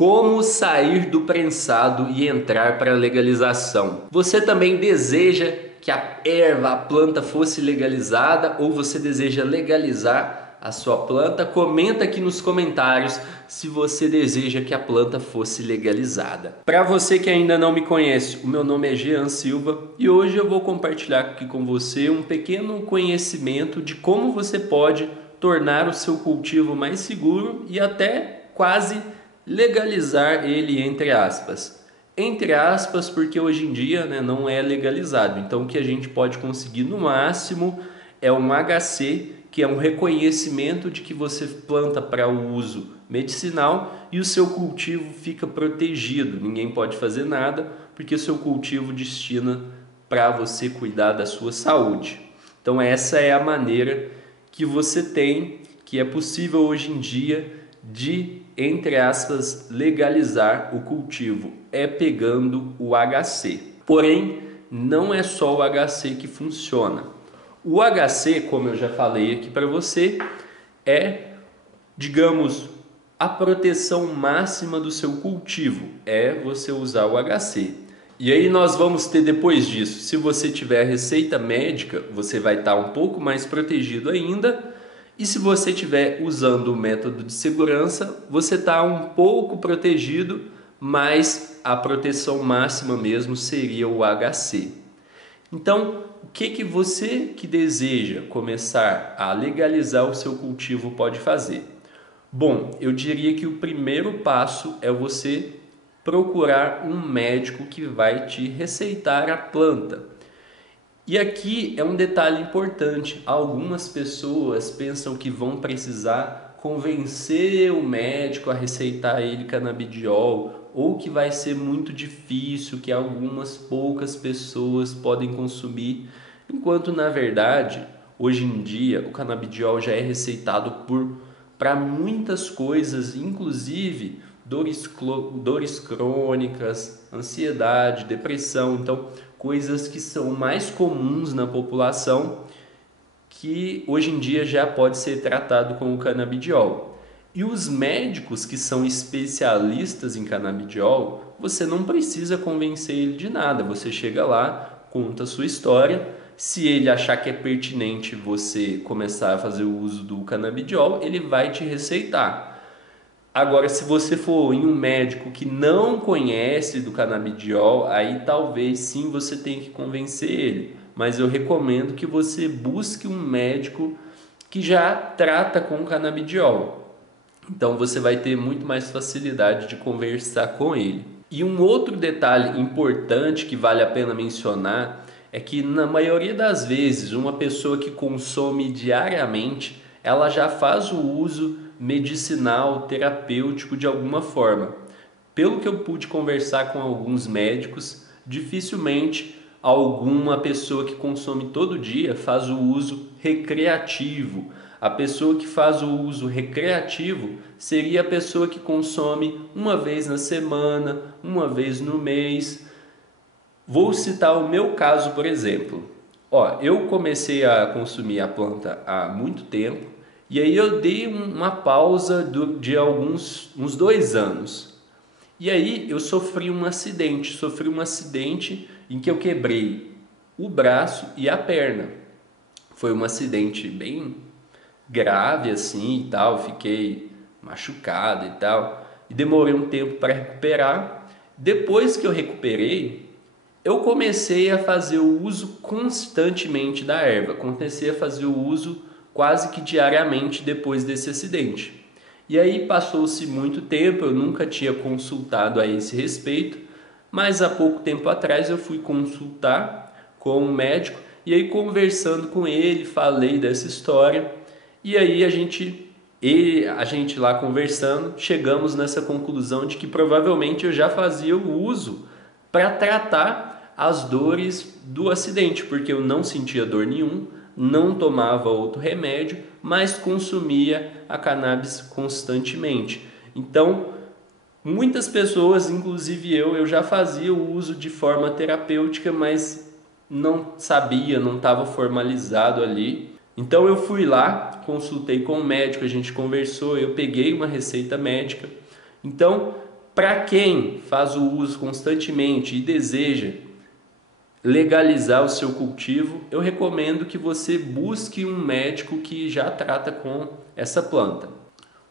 Como sair do prensado e entrar para a legalização? Você também deseja que a erva, a planta fosse legalizada ou você deseja legalizar a sua planta? Comenta aqui nos comentários se você deseja que a planta fosse legalizada. Para você que ainda não me conhece, o meu nome é Jean Silva e hoje eu vou compartilhar aqui com você um pequeno conhecimento de como você pode tornar o seu cultivo mais seguro e até quase legalizar ele, entre aspas. Entre aspas, porque hoje em dia, não é legalizado. Então o que a gente pode conseguir no máximo é um HC, que é um reconhecimento de que você planta para o uso medicinal e o seu cultivo fica protegido. Ninguém pode fazer nada porque o seu cultivo destina para você cuidar da sua saúde. Então essa é a maneira que você tem, que é possível hoje em dia de, entre aspas, legalizar o cultivo, é pegando o HC. Porém, não é só o HC que funciona. O HC, como eu já falei aqui para você, é, digamos, a proteção máxima do seu cultivo, é você usar o HC. E aí nós vamos ter depois disso, se você tiver receita médica, você vai estar um pouco mais protegido ainda. E se você estiver usando o método de segurança, você está um pouco protegido, mas a proteção máxima mesmo seria o HC. Então, o que você que deseja começar a legalizar o seu cultivo pode fazer? Bom, eu diria que o primeiro passo é você procurar um médico que vai te receitar a planta. E aqui é um detalhe importante, algumas pessoas pensam que vão precisar convencer o médico a receitar ele canabidiol ou que vai ser muito difícil, que algumas poucas pessoas podem consumir, enquanto na verdade, hoje em dia, o canabidiol já é receitado para muitas coisas, inclusive dores crônicas, ansiedade, depressão, então coisas que são mais comuns na população que hoje em dia já pode ser tratado com o canabidiol. E os médicos que são especialistas em canabidiol, você não precisa convencer ele de nada, você chega lá, conta a sua história, se ele achar que é pertinente você começar a fazer o uso do canabidiol, ele vai te receitar. Agora, se você for em um médico que não conhece do canabidiol, aí talvez sim você tenha que convencer ele. Mas eu recomendo que você busque um médico que já trata com canabidiol. Então você vai ter muito mais facilidade de conversar com ele. E um outro detalhe importante que vale a pena mencionar é que na maioria das vezes uma pessoa que consome diariamente, ela já faz o uso medicinal, terapêutico de alguma forma. Pelo que eu pude conversar com alguns médicos, dificilmente alguma pessoa que consome todo dia faz o uso recreativo. A pessoa que faz o uso recreativo seria a pessoa que consome uma vez na semana, uma vez no mês. Vou citar o meu caso, por exemplo. Eu comecei a consumir a planta há muito tempo, e aí eu dei uma pausa de uns 2 anos. E aí eu sofri um acidente em que eu quebrei o braço e a perna. Foi um acidente bem grave assim e tal, fiquei machucado e tal. E demorei um tempo para recuperar. Depois que eu recuperei, eu comecei a fazer o uso constantemente da erva. Comecei a fazer o uso quase que diariamente depois desse acidente. E aí passou-se muito tempo, eu nunca tinha consultado a esse respeito, mas há pouco tempo atrás eu fui consultar com um médico e aí conversando com ele, falei dessa história e aí a gente lá conversando, chegamos nessa conclusão de que provavelmente eu já fazia o uso para tratar as dores do acidente, porque eu não sentia dor nenhuma, não tomava outro remédio, mas consumia a cannabis constantemente. Então, muitas pessoas, inclusive eu já fazia o uso de forma terapêutica, mas não sabia, não estava formalizado ali. Então eu fui lá, consultei com o médico, a gente conversou, eu peguei uma receita médica. Então, Para quem faz o uso constantemente e deseja legalizar o seu cultivo, eu recomendo que você busque um médico que já trata com essa planta.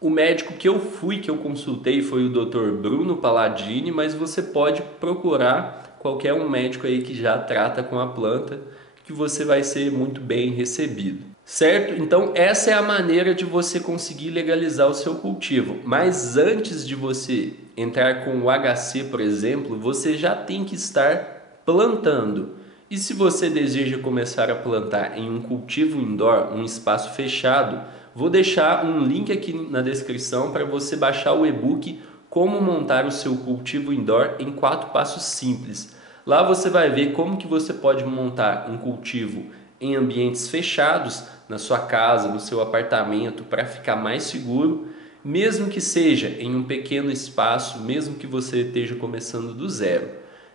O médico que eu consultei foi o Dr. Bruno Palladini, mas você pode procurar qualquer um médico aí que já trata com a planta, que você vai ser muito bem recebido. Certo? Então essa é a maneira de você conseguir legalizar o seu cultivo. Mas antes de você entrar com o HC, por exemplo, você já tem que estar plantando. E se você deseja começar a plantar em um cultivo indoor, um espaço fechado, vou deixar um link aqui na descrição para você baixar o e-book Como montar o seu cultivo indoor em 4 passos simples. Lá você vai ver como que você pode montar um cultivo em ambientes fechados, na sua casa, no seu apartamento, para ficar mais seguro, mesmo que seja em um pequeno espaço, mesmo que você esteja começando do zero.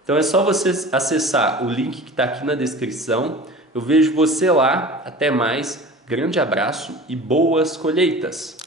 Então é só você acessar o link que está aqui na descrição. Eu vejo você lá. Até mais. Grande abraço e boas colheitas!